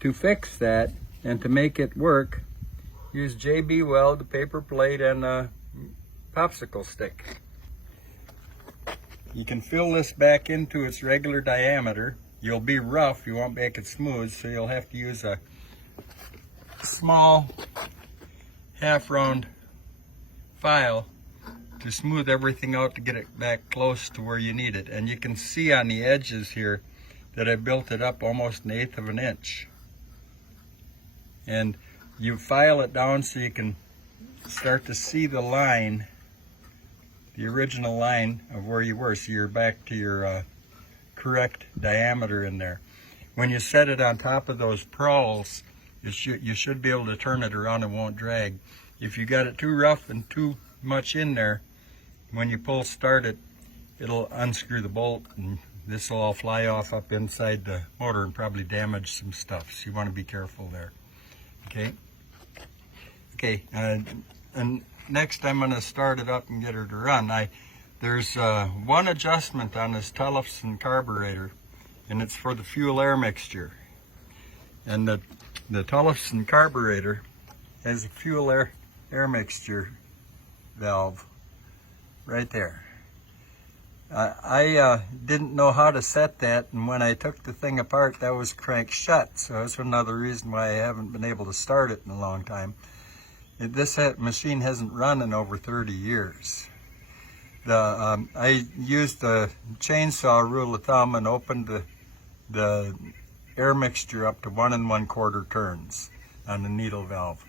to fix that and to make it work, use JB Weld, a paper plate, and a popsicle stick. You can fill this back into its regular diameter. You'll be rough, you won't make it smooth, so you'll have to use a small half-round file to smooth everything out to get it back close to where you need it. And you can see on the edges here that I built it up almost 1/8 of an inch. And you file it down so you can start to see the line, the original line of where you were, so you're back to your correct diameter in there. When you set it on top of those prowls, you should be able to turn it around and won't drag. If you got it too rough and too much in there, when you pull start it, it'll unscrew the bolt and this will all fly off up inside the motor and probably damage some stuff. So you want to be careful there. Okay, and next I'm going to start it up and get her to run. There's one adjustment on this Tungsten carburetor, and it's for the fuel-air mixture. And the Tungsten carburetor has a fuel-air mixture valve right there. I didn't know how to set that, and when I took the thing apart, that was cranked shut. So that's another reason why I haven't been able to start it in a long time. This machine hasn't run in over 30 years. I used the chainsaw rule of thumb and opened the air mixture up to 1 1/4 turns on the needle valve.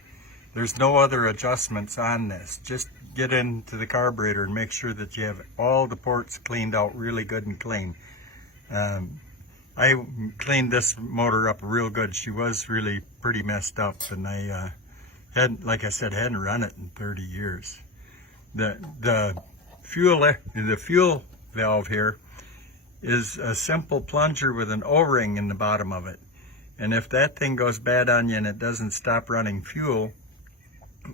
There's no other adjustments on this. Just get into the carburetor and make sure that you have all the ports cleaned out really good and clean. I cleaned this motor up real good. She was really pretty messed up, and I like I said, hadn't run it in 30 years. The fuel valve here is a simple plunger with an O-ring in the bottom of it. And if that thing goes bad on you and it doesn't stop running fuel,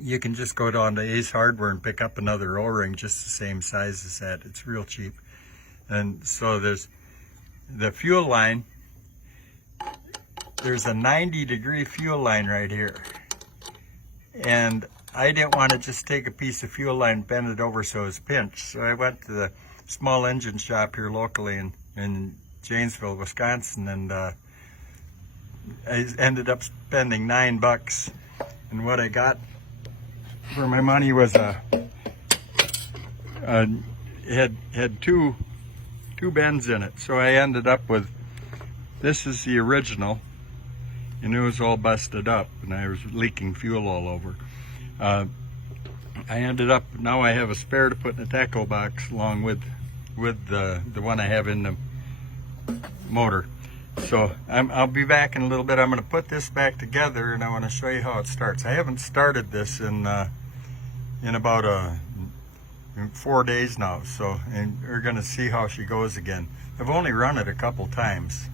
you can just go down to Ace Hardware and pick up another O-ring just the same size as that. It's real cheap. And so there's the fuel line. There's a 90-degree fuel line right here. And I didn't want to just take a piece of fuel line, bend it over so it's pinched. So I went to the small engine shop here locally in Janesville, Wisconsin, and I ended up spending $9. And what I got for my money was had two bends in it. So I ended up with, this is the original, and it was all busted up, and I was leaking fuel all over. I ended up, now I have a spare to put in the tacho box along with the one I have in the motor. So I'll be back in a little bit. I'm going to put this back together, and I want to show you how it starts. I haven't started this in about 4 days now, so and we're going to see how she goes again. I've only run it a couple times.